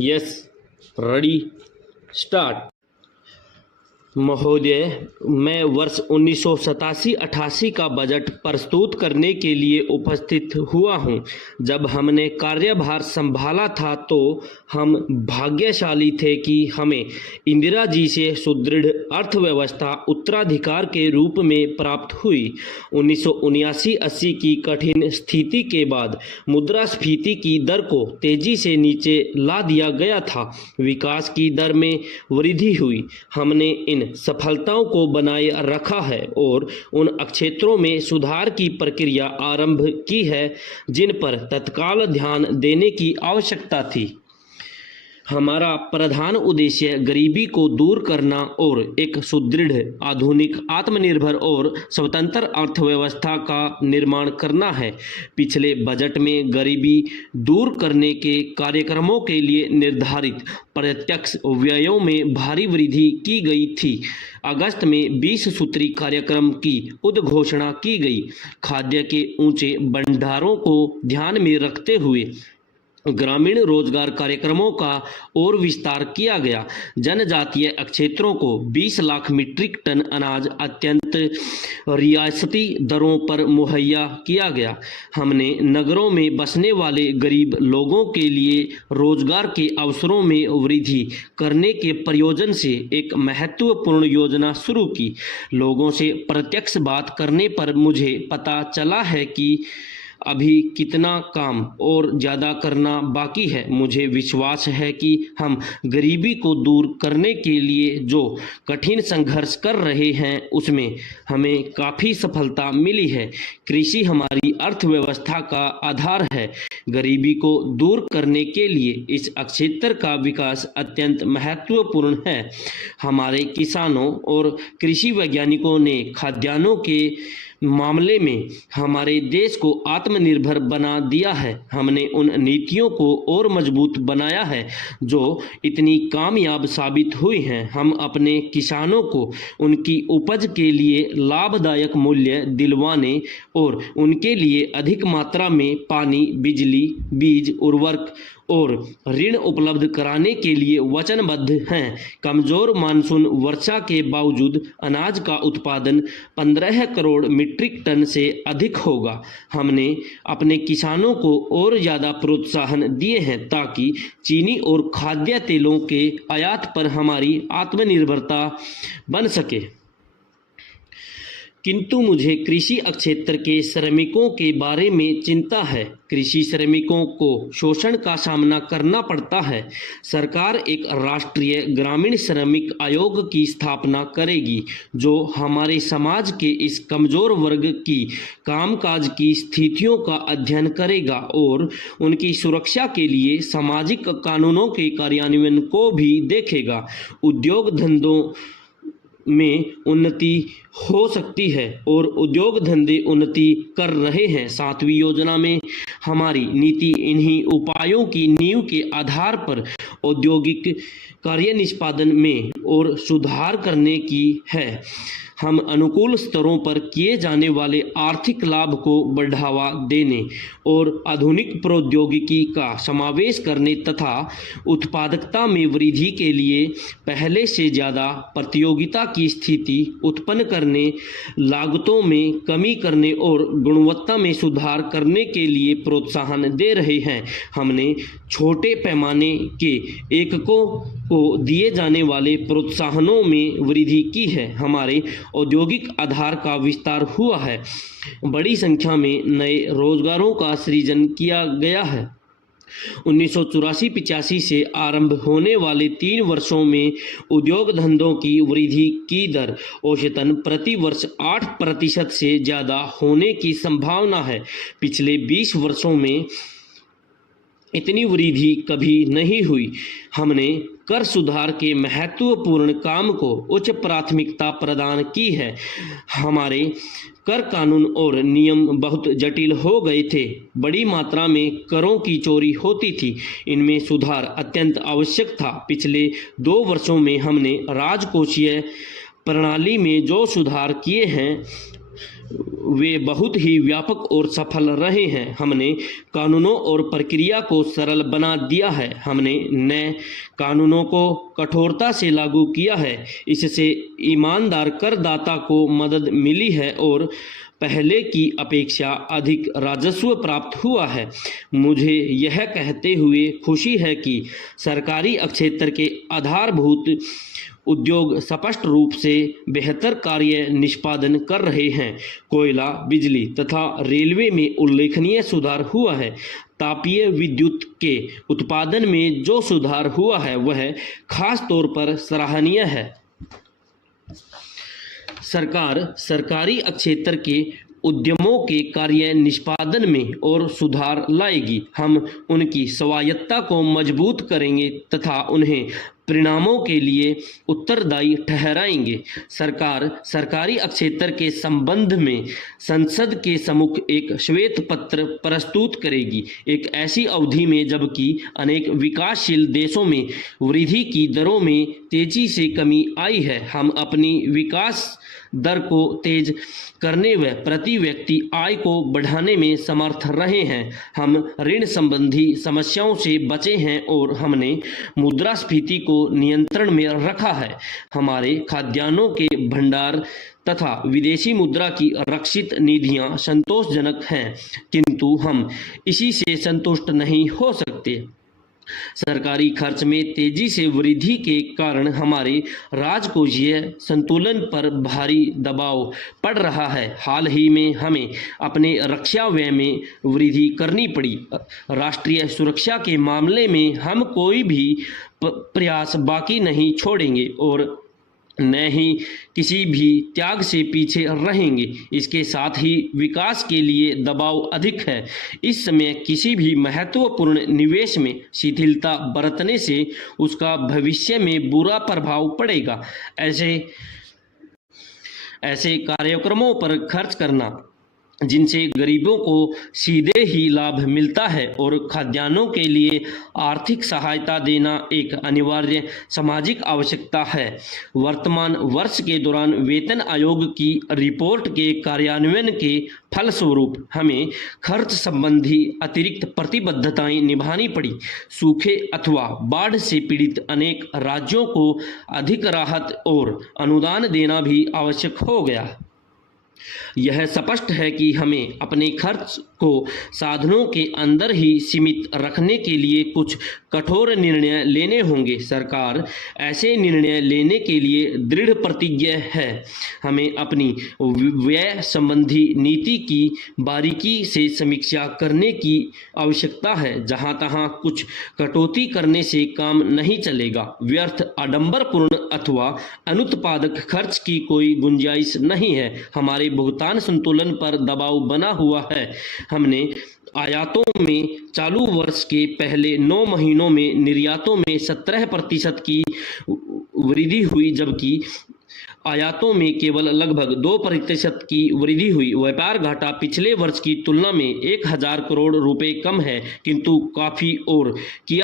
Yes, ready, start. महोदय, मैं वर्ष 1987-88 का बजट प्रस्तुत करने के लिए उपस्थित हुआ हूं। जब हमने कार्यभार संभाला था तो हम भाग्यशाली थे कि हमें इंदिरा जी से सुदृढ़ अर्थव्यवस्था उत्तराधिकार के रूप में प्राप्त हुई। 1979-80 की कठिन स्थिति के बाद मुद्रास्फीति की दर को तेजी से नीचे ला दिया गया था। विकास की दर में वृद्धि हुई। हमने इन सफलताओं को बनाए रखा है और उन क्षेत्रों में सुधार की प्रक्रिया आरंभ की है जिन पर तत्काल ध्यान देने की आवश्यकता थी। हमारा प्रधान उद्देश्य गरीबी को दूर करना और एक सुदृढ़, आधुनिक, आत्मनिर्भर और स्वतंत्र अर्थव्यवस्था का निर्माण करना है। पिछले बजट में गरीबी दूर करने के कार्यक्रमों के लिए निर्धारित प्रत्यक्ष व्ययों में भारी वृद्धि की गई थी। अगस्त में 20 सूत्री कार्यक्रम की उद्घोषणा की गई। खाद्य के ऊंचे भंडारों को ध्यान में रखते हुए ग्रामीण रोजगार कार्यक्रमों का और विस्तार किया गया। जनजातीय क्षेत्रों को 20 लाख मीट्रिक टन अनाज अत्यंत रियासती दरों पर मुहैया किया गया। हमने नगरों में बसने वाले गरीब लोगों के लिए रोजगार के अवसरों में वृद्धि करने के प्रयोजन से एक महत्वपूर्ण योजना शुरू की। लोगों से प्रत्यक्ष बात करने पर मुझे पता चला है कि अभी कितना काम और ज़्यादा करना बाकी है। मुझे विश्वास है कि हम गरीबी को दूर करने के लिए जो कठिन संघर्ष कर रहे हैं उसमें हमें काफ़ी सफलता मिली है। कृषि हमारी अर्थव्यवस्था का आधार है। गरीबी को दूर करने के लिए इस क्षेत्र का विकास अत्यंत महत्वपूर्ण है। हमारे किसानों और कृषि वैज्ञानिकों ने खाद्यान्नों के मामले में हमारे देश को आत्मनिर्भर बना दिया है। हमने उन नीतियों को और मजबूत बनाया है जो इतनी कामयाब साबित हुई हैं। हम अपने किसानों को उनकी उपज के लिए लाभदायक मूल्य दिलवाने और उनके लिए अधिक मात्रा में पानी, बिजली, बीज, उर्वरक और ऋण उपलब्ध कराने के लिए वचनबद्ध हैं। कमजोर मानसून वर्षा के बावजूद अनाज का उत्पादन 15 करोड़ मीट्रिक टन से अधिक होगा। हमने अपने किसानों को और ज़्यादा प्रोत्साहन दिए हैं ताकि चीनी और खाद्य तेलों के आयात पर हमारी आत्मनिर्भरता बन सके। किंतु मुझे कृषि क्षेत्र के श्रमिकों के बारे में चिंता है। कृषि श्रमिकों को शोषण का सामना करना पड़ता है। सरकार एक राष्ट्रीय ग्रामीण श्रमिक आयोग की स्थापना करेगी जो हमारे समाज के इस कमजोर वर्ग की कामकाज की स्थितियों का अध्ययन करेगा और उनकी सुरक्षा के लिए सामाजिक कानूनों के कार्यान्वयन को भी देखेगा। उद्योग धंधों में उन्नति हो सकती है और उद्योग धंधे उन्नति कर रहे हैं। 7वीं योजना में हमारी नीति इन्हीं उपायों की नींव के आधार पर औद्योगिक कार्य निष्पादन में और सुधार करने की है। हम अनुकूल स्तरों पर किए जाने वाले आर्थिक लाभ को बढ़ावा देने और आधुनिक प्रौद्योगिकी का समावेश करने तथा उत्पादकता में वृद्धि के लिए पहले से ज़्यादा प्रतियोगिता की स्थिति उत्पन्न करने, लागतों में कमी करने और गुणवत्ता में सुधार करने के लिए प्रोत्साहन दे रहे हैं। हमने छोटे पैमाने के एककों को दिए जाने वाले प्रोत्साहनों में वृद्धि की है। हमारे औद्योगिक आधार का विस्तार हुआ है। बड़ी संख्या में नए रोजगारों का सृजन किया गया है। 1984-85 से आरंभ होने वाले 3 वर्षों में उद्योग धंधों की वृद्धि की दर औसतन प्रति वर्ष 8% से ज़्यादा होने की संभावना है। पिछले 20 वर्षों में इतनी वृद्धि कभी नहीं हुई। हमने कर सुधार के महत्वपूर्ण काम को उच्च प्राथमिकता प्रदान की है। हमारे कर कानून और नियम बहुत जटिल हो गए थे। बड़ी मात्रा में करों की चोरी होती थी। इनमें सुधार अत्यंत आवश्यक था। पिछले 2 वर्षों में हमने राजकोषीय प्रणाली में जो सुधार किए हैं वे बहुत ही व्यापक और सफल रहे हैं। हमने कानूनों और प्रक्रिया को सरल बना दिया है। हमने नए कानूनों को कठोरता से लागू किया है। इससे ईमानदार करदाता को मदद मिली है और पहले की अपेक्षा अधिक राजस्व प्राप्त हुआ है। मुझे यह कहते हुए खुशी है कि सरकारी क्षेत्र के आधारभूत उद्योग स्पष्ट रूप से बेहतर कार्य निष्पादन कर रहे हैं। कोयला, बिजली तथा रेलवे में उल्लेखनीय सुधार हुआ है। तापीय विद्युत के उत्पादन में जो सुधार हुआ है वह खास तौर पर सराहनीय है। सरकार सरकारी क्षेत्र के उद्यमों के कार्य निष्पादन में और सुधार लाएगी। हम उनकी स्वायत्तता को मजबूत करेंगे तथा उन्हें परिणामों के लिए उत्तरदायी ठहराएंगे। सरकार सरकारी क्षेत्र के संबंध में संसद के सम्मुख एक श्वेत पत्र प्रस्तुत करेगी। एक ऐसी अवधि में जबकि अनेक विकासशील देशों में वृद्धि की दरों में तेजी से कमी आई है, हम अपनी विकास दर को तेज करने व प्रति व्यक्ति आय को बढ़ाने में समर्थ रहे हैं। हम ऋण संबंधी समस्याओं से बचे हैं और हमने मुद्रास्फीति को नियंत्रण में रखा है। हमारे खाद्यान्नों के भंडार तथा विदेशी मुद्रा की रक्षित निधियां संतोषजनक हैं, किंतु हम इसी से संतुष्ट नहीं हो सकते। सरकारी खर्च में तेजी से वृद्धि के कारण हमारे राजकोषीय संतुलन पर भारी दबाव पड़ रहा है। हाल ही में हमें अपने रक्षा व्यय में वृद्धि करनी पड़ी। राष्ट्रीय सुरक्षा के मामले में हम कोई भी प्रयास बाकी नहीं छोड़ेंगे और न ही किसी भी त्याग से पीछे रहेंगे। इसके साथ ही विकास के लिए दबाव अधिक है। इस समय किसी भी महत्वपूर्ण निवेश में शिथिलता बरतने से उसका भविष्य में बुरा प्रभाव पड़ेगा। ऐसे कार्यक्रमों पर खर्च करना जिनसे गरीबों को सीधे ही लाभ मिलता है और खाद्यान्नों के लिए आर्थिक सहायता देना एक अनिवार्य सामाजिक आवश्यकता है। वर्तमान वर्ष के दौरान वेतन आयोग की रिपोर्ट के कार्यान्वयन के फलस्वरूप हमें खर्च संबंधी अतिरिक्त प्रतिबद्धताएं निभानी पड़ी। सूखे अथवा बाढ़ से पीड़ित अनेक राज्यों को अधिक राहत और अनुदान देना भी आवश्यक हो गया। यह स्पष्ट है कि हमें अपने खर्च को साधनों के अंदर ही सीमित रखने के लिए कुछ कठोर निर्णय लेने होंगे। सरकार ऐसे निर्णय लेने के लिए दृढ़ प्रतिज्ञ है। हमें अपनी व्यय संबंधी नीति की बारीकी से समीक्षा करने की आवश्यकता है। जहां तहां कुछ कटौती करने से काम नहीं चलेगा। व्यर्थ, आडंबरपूर्ण अथवा अनुत्पादक खर्च की कोई गुंजाइश नहीं है। हमारे भुगतान संतुलन पर दबाव बना हुआ है। हमने आयातों में चालू वर्ष के पहले 9 महीनों में निर्यातों में 17% की वृद्धि हुई, जबकि आयातों में केवल लगभग 2% की वृद्धि हुई। व्यापार घाटा पिछले वर्ष की तुलना में 1000 करोड़ रुपए कम है, किंतु काफी और किया